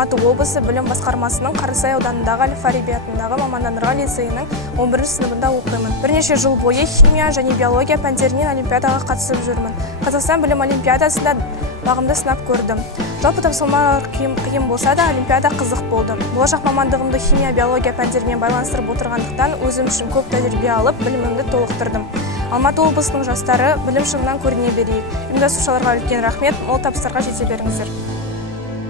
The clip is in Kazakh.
Алматы облысы білім басқармасының Қарасай ауданындағы Әл-Фараби атындағы мамандандырылған лицейінің 11 сыныбында оқимын. Бірнеше жыл бойы химия және биология пәндерінен олимпиадаға қатысып жүрмін. Қазақстан білім олимпиадасында бағымды сынап көрдім. Жалпы тапсырмалар қиын болса да, олимпиада қызық болды. Болашақ мамандығымды химия, биология пәндерімен байланыстырып отырғандықтан өзім үшін көп тәжірибе алып, білімімді толықтырдым. Алматы облысының жастары білім шыңынан көріне берейік. Ұйымдастырушыларға үлкен рахмет, мол табыстарға жете беріңіздер.